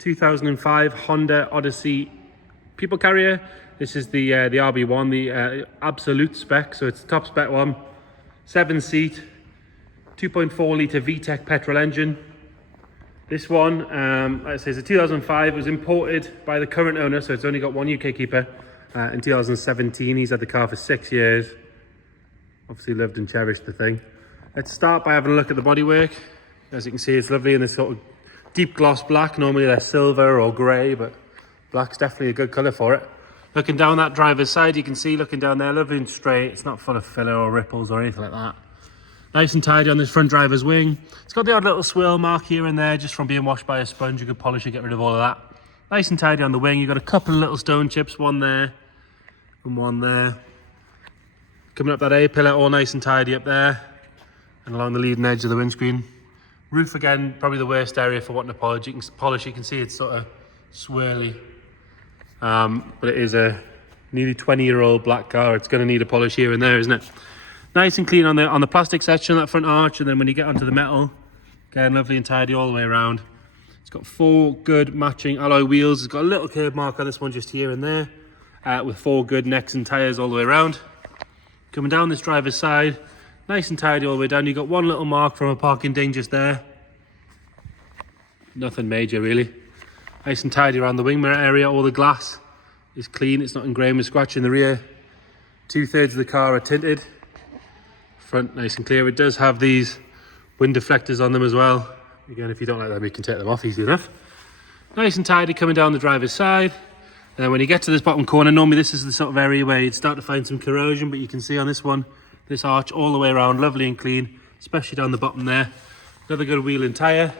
2005 Honda Odyssey people carrier. This is the RB1, the absolute spec, so it's the top spec one. 7-seat, 2.4 litre VTEC petrol engine. This one, like I say, is a 2005. It was imported by the current owner, so it's only got one UK keeper. In 2017, he's had the car for 6 years. Obviously loved and cherished the thing. Let's start by having a look at the bodywork. As you can see, it's lovely in this sort of deep gloss black. Normally they're silver or grey, but black's definitely a good colour for it. Looking down that driver's side, you can see, looking down there, lovely and straight. It's not full of filler or ripples or anything like that. Nice and tidy on this front driver's wing. It's got the odd little swirl mark here and there, just from being washed by a sponge. You could polish it, get rid of all of that. Nice and tidy on the wing. You've got a couple of little stone chips, one there and one there. Coming up that A-pillar, all nice and tidy up there. And along the leading edge of the windscreen. Roof, again, probably the worst area for wanting to polish. You can see it's sort of swirly. But it is a nearly 20-year-old black car. It's going to need a polish here and there, isn't it? Nice and clean on the plastic section, that front arch, and then when you get onto the metal, again, lovely and tidy all the way around. It's got 4 good matching alloy wheels. It's got a little curb mark on this one just here and there, with 4 good necks and tyres all the way around. Coming down this driver's side, nice and tidy all the way down. You've got one little mark from a parking ding just there. Nothing major, really. Nice and tidy around the wing mirror area. All the glass is clean. It's not ingrained with scratch in the rear. 2/3 of the car are tinted. Front nice and clear. It does have these wind deflectors on them as well. Again, if you don't like them, you can take them off easy enough. Nice and tidy coming down the driver's side. And then when you get to this bottom corner, normally this is the sort of area where you'd start to find some corrosion, but you can see on this one, this arch all the way around, lovely and clean, especially down the bottom there. Another good wheel and tyre.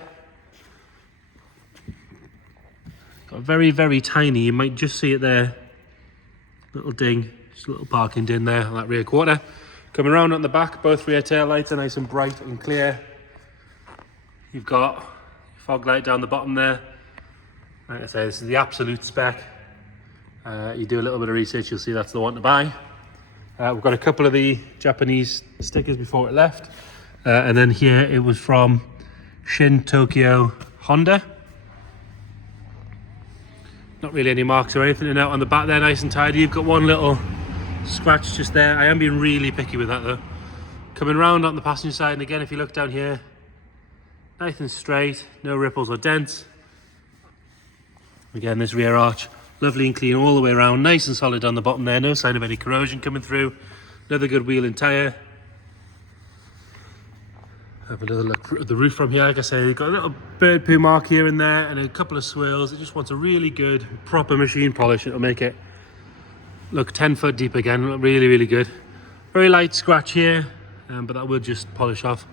Got very, very tiny, you might just see it there. Little ding, just a little parking ding there on that rear quarter. Coming around on the back, both rear tail lights are nice and bright and clear. You've got fog light down the bottom there. Like I say, this is the absolute spec. You do a little bit of research, you'll see that's the one to buy. We've got a couple of the Japanese stickers before it left. And then here it was from Shin Tokyo Honda. Not really any marks or anything. And out on the back there, nice and tidy. You've got one little scratch just there. I am being really picky with that though. Coming round on the passenger side, and again, if you look down here, nice and straight, no ripples or dents. Again, this rear arch, lovely and clean all the way around, nice and solid on the bottom there, no sign of any corrosion coming through. Another good wheel and tyre. Have another look at the roof from here. Like I say, you've got a little bird poo mark here and there, and a couple of swirls. It just wants a really good, proper machine polish. It'll make it look 10 foot deep again. Look really, really good. Very light scratch here, but that will just polish off.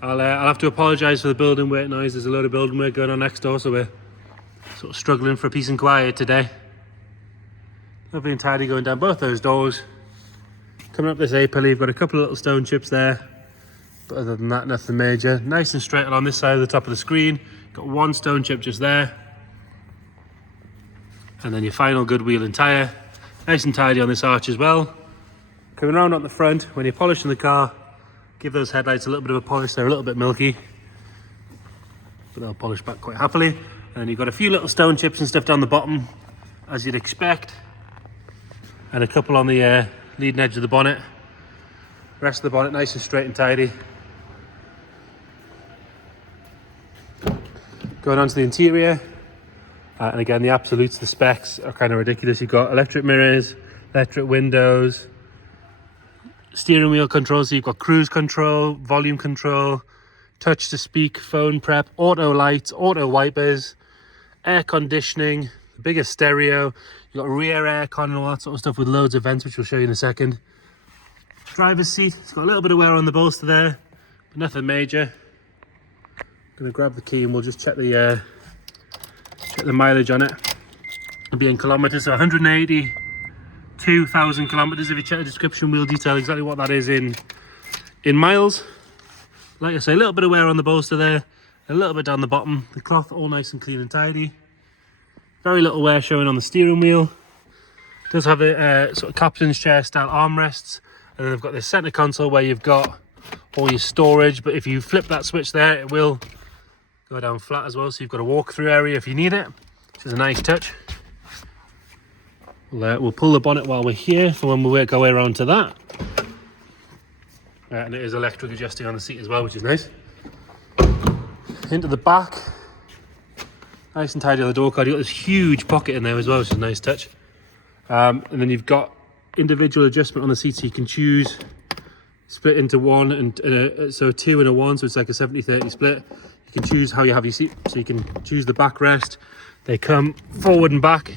I'll have to apologise for the building work noise. There's a load of building work going on next door, so we're sort of struggling for peace and quiet today. Lovely and tidy going down both those doors. Coming up this A-pillar, you've got a couple of little stone chips there, but other than that, nothing major. Nice and straight along this side of the top of the screen. Got one stone chip just there. And then your final good wheel and tyre. Nice and tidy on this arch as well. Coming around on the front, when you're polishing the car, give those headlights a little bit of a polish. They're a little bit milky, but they'll polish back quite happily. And then you've got a few little stone chips and stuff down the bottom, as you'd expect. And a couple on the leading edge of the bonnet. The rest of the bonnet nice and straight and tidy. Going on to the interior. And again, the absolutes, the specs are kind of ridiculous. You've got electric mirrors, electric windows, steering wheel control. So you've got cruise control, volume control, touch to speak, phone prep, auto lights, auto wipers, air conditioning, the biggest stereo. You've got rear aircon and all that sort of stuff with loads of vents, which we'll show you in a second. Driver's seat, it's got a little bit of wear on the bolster there, but nothing major. I'm going to grab the key and we'll just check the mileage on it. It'll be in kilometers, so 182,000 kilometers. If you check the description, we'll detail exactly what that is in miles. Like I say, a little bit of wear on the bolster there, a little bit down the bottom. The cloth all nice and clean and tidy. Very little wear showing on the steering wheel. It does have a sort of captain's chair style armrests, and then they've got this center console where you've got all your storage, but if you flip that switch there, it will Go down flat as well, so you've got a walk-through area if you need it, which is a nice touch. We'll pull the bonnet while we're here for when we work our way around to that. And it is electric adjusting on the seat as well, which is nice. Into the back, nice and tidy on the door card. You've got this huge pocket in there as well, which is a nice touch. And then you've got individual adjustment on the seat, so you can choose split into one and so a 2 and a 1, so it's like a 70-30 split. You can choose how you have your seat, so you can choose the backrest. They come forward and back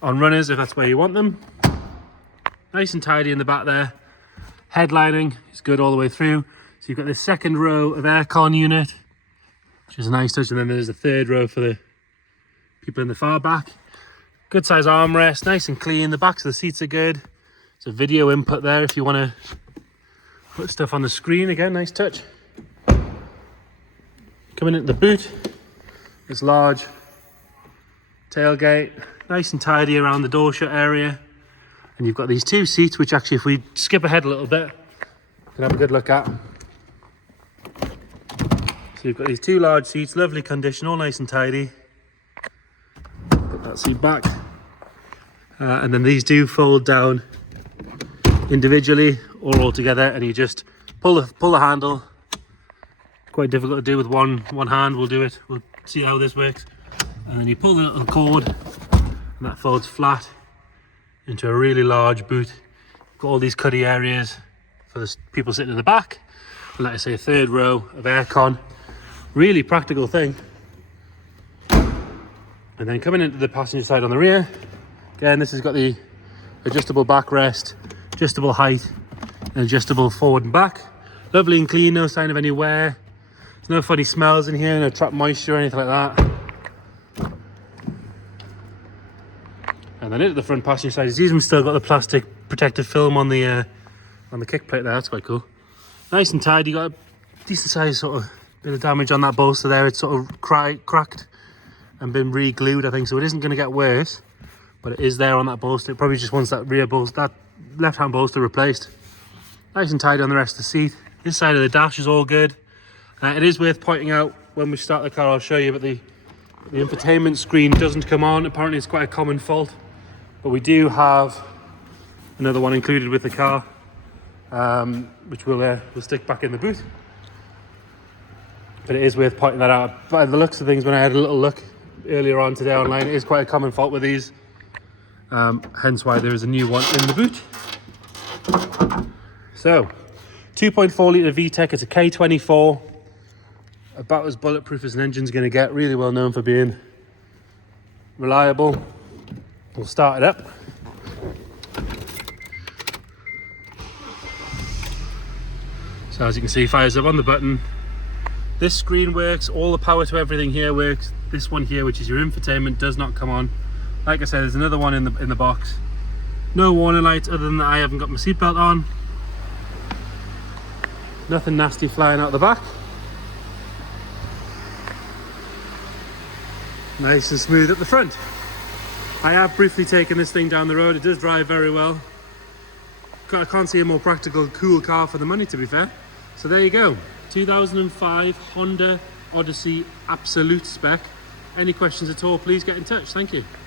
on runners if that's where you want them. Nice and tidy in the back there. Headlining is good all the way through. So you've got this second row of aircon unit, which is a nice touch, and then there's the third row for the people in the far back. Good size armrest, nice and clean. The backs of the seats are good. There's a video input there if you want to put stuff on the screen. Again, nice touch. Coming into the boot, this large tailgate, nice and tidy around the door shut area. And you've got these 2 seats, which actually, if we skip ahead a little bit, you can have a good look at. So you've got these 2 large seats, lovely condition, all nice and tidy. Put that seat back. And then these do fold down individually or all together, and you just pull the handle. Quite difficult to do with one hand. We'll do it. We'll see how this works. And then you pull the little cord, and that folds flat into a really large boot. Got all these cuddy areas for the people sitting in the back. And like I say, a third row of aircon. Really practical thing. And then coming into the passenger side on the rear, again, this has got the adjustable backrest, adjustable height, and adjustable forward and back. Lovely and clean, no sign of any wear. There's no funny smells in here, no trapped moisture or anything like that. And then into the front passenger side, it's even still got the plastic protective film on the kick plate there. That's quite cool. Nice and tidy. Got a decent size sort of bit of damage on that bolster there. It's sort of cracked and been re-glued, I think, so it isn't going to get worse, but it is there on that bolster. It probably just wants that rear bolster, that left-hand bolster replaced. Nice and tidy on the rest of the seat. This side of the dash is all good. It is worth pointing out when we start the car, I'll show you, but the infotainment screen doesn't come on. Apparently it's quite a common fault, but we do have another one included with the car, which we'll stick back in the boot. But it is worth pointing that out. By the looks of things, when I had a little look earlier on today online, it is quite a common fault with these, hence why there is a new one in the boot. So 2.4 litre VTEC, it's a K24, about as bulletproof as an engine's going to get, really well known for being reliable. We'll start it up. So as you can see, fires up on the button. This screen works, all the power to everything here works. This one here, which is your infotainment, does not come on. Like I said, there's another one in the box. No warning lights other than that I haven't got my seatbelt on. Nothing nasty flying out the back. Nice and smooth at the front. I have briefly taken this thing down the road. It does drive very well. I can't see a more practical, cool car for the money, to be fair. So there you go. 2005 Honda Odyssey Absolute spec. Any questions at all, please get in touch. Thank you.